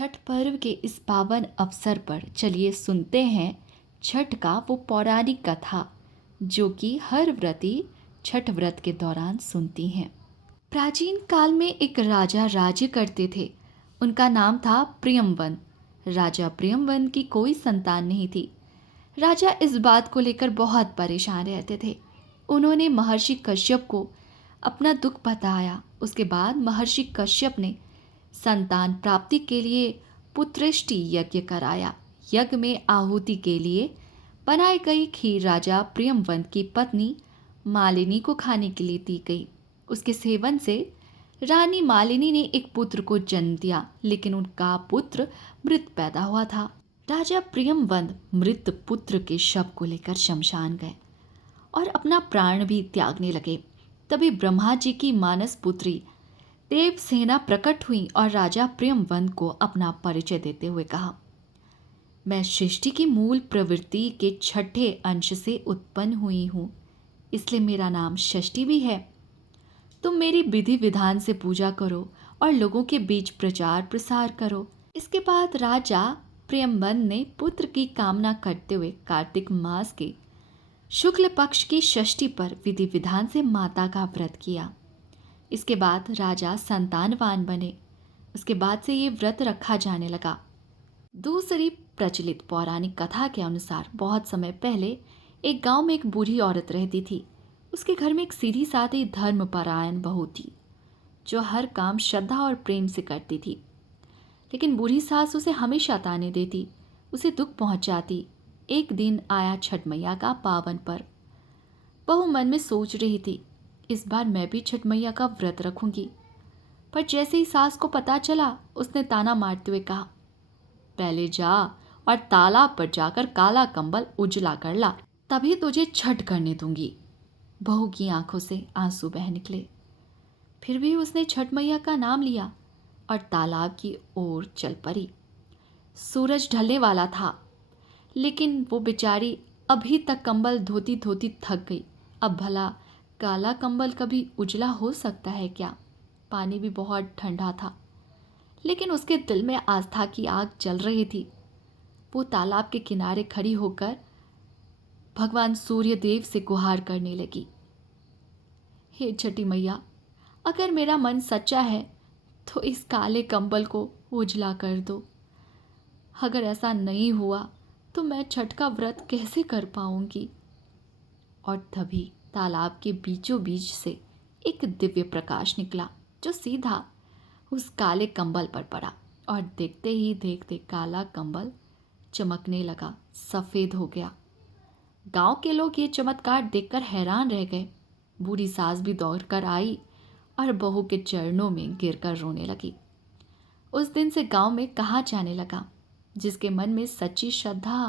छठ पर्व के इस पावन अवसर पर चलिए सुनते हैं छठ का वो पौराणिक कथा जो कि हर व्रती छठ व्रत के दौरान सुनती हैं। प्राचीन काल में एक राजा राज्य करते थे। उनका नाम था प्रियमवन। राजा प्रियमवन की कोई संतान नहीं थी। राजा इस बात को लेकर बहुत परेशान रहते थे। उन्होंने महर्षि कश्यप को अपना दुख बताया। उसके बाद महर्षि कश्यप ने संतान प्राप्ति के लिए पुत्रेष्टि यज्ञ कराया। यज्ञ में आहुति के लिए बनाई गई खीर राजा प्रियमवंत की पत्नी मालिनी को खाने के लिए दी गई। उसके सेवन से रानी मालिनी ने एक पुत्र को जन्म दिया, लेकिन उनका पुत्र मृत पैदा हुआ था। राजा प्रियमवंत मृत पुत्र के शव को लेकर शमशान गए और अपना प्राण भी त्यागने लगे। तभी ब्रह्मा जी की मानस पुत्री देवसेना प्रकट हुई और राजा प्रियमवंत को अपना परिचय देते हुए कहा, मैं सृष्टि की मूल प्रवृत्ति के छठे अंश से उत्पन्न हुई हूँ, इसलिए मेरा नाम षष्ठी भी है। तुम मेरी विधि विधान से पूजा करो और लोगों के बीच प्रचार प्रसार करो। इसके बाद राजा प्रियमवंत ने पुत्र की कामना करते हुए कार्तिक मास के शुक्ल पक्ष की षष्ठी पर विधि विधान से माता का व्रत किया। इसके बाद राजा संतानवान बने। उसके बाद से ये व्रत रखा जाने लगा। दूसरी प्रचलित पौराणिक कथा के अनुसार बहुत समय पहले एक गांव में एक बूढ़ी औरत रहती थी। उसके घर में एक सीधी सादी धर्मपरायण बहू थी जो हर काम श्रद्धा और प्रेम से करती थी। लेकिन बूढ़ी सास उसे हमेशा ताने देती, उसे दुख पहुंचाती। एक दिन आया छठ मैया का पावन पर्व। बहू मन में सोच रही थी, इस बार मैं भी छठ मैया का व्रत रखूंगी। पर जैसे ही सास को पता चला, उसने ताना मारते हुए कहा, पहले जा और तालाब पर जाकर काला कंबल उजला कर ला, तभी तुझे छठ करने दूंगी। बहू की आंखों से आंसू बह निकले। फिर भी उसने छठ मैया का नाम लिया और तालाब की ओर चल पड़ी। सूरज ढलने वाला था, लेकिन वो बेचारी अभी तक कंबल धोती धोती थक गई। अब भला काला कंबल कभी उजला हो सकता है क्या? पानी भी बहुत ठंडा था, लेकिन उसके दिल में आस्था की आग जल रही थी। वो तालाब के किनारे खड़ी होकर भगवान सूर्यदेव से गुहार करने लगी, हे छठी मैया, अगर मेरा मन सच्चा है तो इस काले कंबल को उजला कर दो। अगर ऐसा नहीं हुआ तो मैं छठ का व्रत कैसे कर पाऊंगी? और तभी तालाब के बीचों बीच से एक दिव्य प्रकाश निकला जो सीधा उस काले कंबल पर पड़ा और देखते ही देखते काला कंबल चमकने लगा, सफ़ेद हो गया। गांव के लोग ये चमत्कार देखकर हैरान रह गए। बूढ़ी सास भी दौड़कर आई और बहू के चरणों में गिरकर रोने लगी। उस दिन से गांव में कहा जाने लगा, जिसके मन में सच्ची श्रद्धा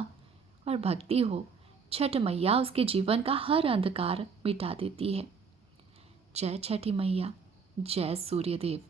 और भक्ति हो, छठ मैया उसके जीवन का हर अंधकार मिटा देती है। जय छठी मैया, जय सूर्यदेव।